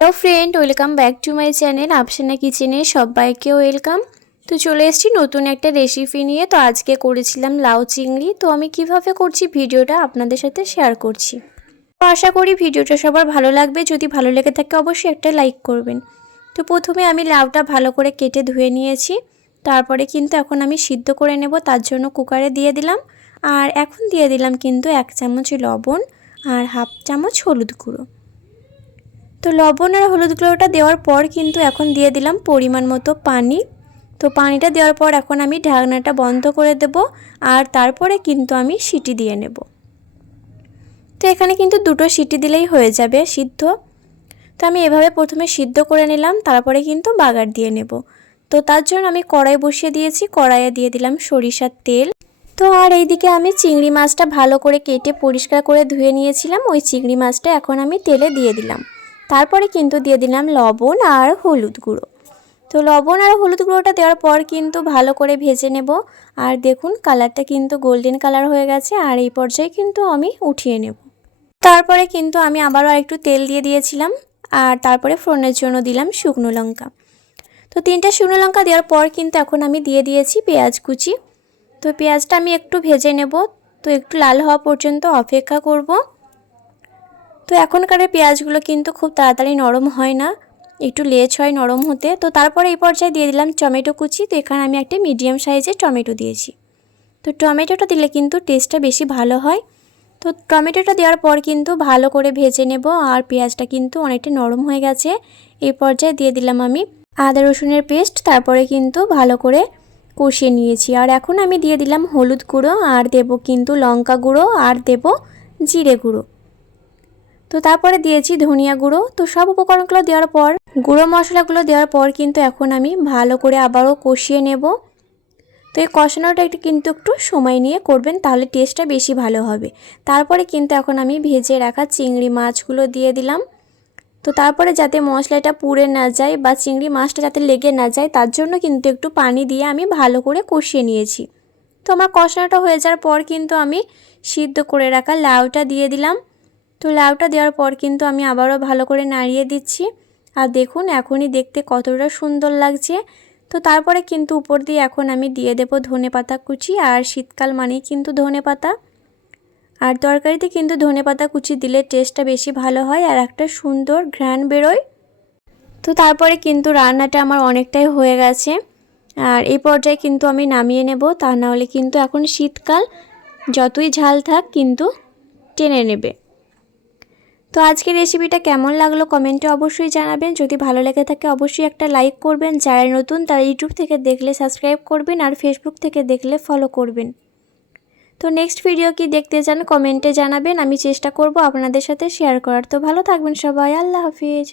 Hello friend welcome back to my channel Afsana কিচেনে সবাইকে welcome তো চলে এসেছি নতুন একটা রেসিপি নিয়ে। তো আজকে করেছিলাম লাউ চিংড়ি। তো আমি কীভাবে করছি ভিডিওটা আপনাদের সাথে শেয়ার করছি। তো আশা করি ভিডিওটা সবার ভালো লাগবে। যদি ভালো লেগে থাকে অবশ্যই একটা লাইক করবেন। তো প্রথমে আমি লাউটা ভালো করে কেটে ধুয়ে নিয়েছি। তারপরে কিন্তু এখন আমি সিদ্ধ করে নেব, তার জন্য কুকারে দিয়ে দিলাম। আর এখন দিয়ে দিলাম কিন্তু এক চামচ লবণ আর হাফ চামচ হলুদ গুঁড়ো। তো লবণ আর হলুদ গুঁড়োটা দেওয়ার পর কিন্তু এখন দিয়ে দিলাম পরিমাণ মতো পানি। তো পানিটা দেওয়ার পর এখন আমি ঢাকনাটা বন্ধ করে দেব আর তারপরে কিন্তু আমি সিটি দিয়ে নেব। তো এখানে কিন্তু দুটো সিটি দিলেই হয়ে যাবে সিদ্ধ। তো আমি এভাবে প্রথমে সিদ্ধ করে নিলাম, তারপরে কিন্তু বাগার দিয়ে নেব। তো তার জন্য আমি কড়াই বসিয়ে দিয়েছি, কড়াইয়ে দিয়ে দিলাম সরিষার তেল। তো আর এইদিকে আমি চিংড়ি মাছটা ভালো করে কেটে পরিষ্কার করে ধুয়ে নিয়েছিলাম, ওই চিংড়ি মাছটা এখন আমি তেলে দিয়ে দিলাম। তারপরে কিন্তু দিয়ে দিলাম লবণ আর হলুদ গুঁড়ো। তো লবণ আর হলুদ গুঁড়োটা দেওয়ার পর কিন্তু ভালো করে ভেজে নেব। আর দেখুন কালারটা কিন্তু গোল্ডেন কালার হয়ে গেছে আর এই পর্যায়ে কিন্তু আমি উঠিয়ে নেব। তারপরে কিন্তু আমি আবারও একটু তেল দিয়ে দিয়েছিলাম আর তারপরে ফোড়নের জন্য দিলাম শুকনো লঙ্কা। তো তিনটা শুকনো লঙ্কা দেওয়ার পর কিন্তু এখন আমি দিয়ে দিয়েছি পেঁয়াজ কুচি। তো পেঁয়াজটা আমি একটু ভেজে নেব। তো একটু লাল হওয়া পর্যন্ত অপেক্ষা করব। তো এখনকার পেঁয়াজগুলো কিন্তু খুব তাড়াতাড়ি নরম হয় না। একটু লেচ হয় নরম হতে। তো তারপরে এই পর্যায়ে দিয়ে দিলাম টমেটো কুচি। তো এখানে আমি একটা মিডিয়াম সাইজের টমেটো দিয়েছি। তো টমেটোটা দিলে কিন্তু টেস্টটা বেশি ভালো হয়। তো টমেটোটা দেওয়ার পর কিন্তু ভালো করে ভেজে নেব আর পেঁয়াজটা কিন্তু অনেকটা নরম হয়ে গেছে। এই পর্যায়ে দিয়ে দিলাম আমি আদা রসুনের পেস্ট। তারপরে কিন্তু ভালো করে কষিয়ে নিয়েছি। আর এখন আমি দিয়ে দিলাম হলুদ গুঁড়ো আর দেব কিন্তু লঙ্কা গুঁড়ো আর দেব জিরে গুঁড়ো। তো তারপরে দিয়েছি ধনিয়া গুঁড়ো। তো সব উপকরণগুলো দেওয়ার পর, গুঁড়ো মশলাগুলো দেওয়ার পর কিন্তু এখন আমি ভালো করে আবারও কষিয়ে নেব। তো এই কষানোটা একটু কিন্তু একটু সময় নিয়ে করবেন, তাহলে টেস্টটা বেশি ভালো হবে। তারপরে কিন্তু এখন আমি ভেজে রাখা চিংড়ি মাছগুলো দিয়ে দিলাম। তো তারপরে যাতে মশলাটা পুড়ে না যায় বা চিংড়ি মাছটা যাতে লেগে না যায়, তার জন্য কিন্তু একটু পানি দিয়ে আমি ভালো করে কষিয়ে নিয়েছি। তো আমার কষানোটা হয়ে যাওয়ার পর কিন্তু আমি সিদ্ধ করে রাখা লাউটা দিয়ে দিলাম। তো লাউটা দেওয়ার পর কিন্তু আমি আবারও ভালো করে নাড়িয়ে দিচ্ছি। আর দেখুন, এখনই দেখতে কতটা সুন্দর লাগছে। তো তারপরে কিন্তু উপর দিয়ে এখন আমি দিয়ে দেবো ধনে পাতা কুচি আর শীতকাল মানেই কিন্তু ধনে পাতা। আর তরকারিতে কিন্তু ধনে পাতা কুচি দিলে টেস্টটা বেশি ভালো হয় আর একটা সুন্দর ঘ্রাণ বেরোয়। তো তারপরে কিন্তু রান্নাটা আমার অনেকটাই হয়ে গেছে। আর এই পর্যায়ে কিন্তু আমি নামিয়ে নেব। তা নাহলে কিন্তু এখন শীতকাল, যতই ঝাল থাক কিন্তু টেনে নেবে। তো আজকের রেসিপিটা কেমন লাগল কমেন্টে অবশ্যই জানাবেন। যদি ভালো লেগে থাকে অবশ্যই একটা লাইক করবেন। যারা নতুন তারা ইউটিউব থেকে দেখলে সাবস্ক্রাইব করবেন আর ফেসবুক থেকে দেখলে ফলো করবেন। তো নেক্সট ভিডিও কি দেখতে চান কমেন্টে জানাবেন। আমি চেষ্টা করব আপনাদের সাথে শেয়ার করার। তো ভালো থাকবেন সবাই। আল্লাহ হাফিজ।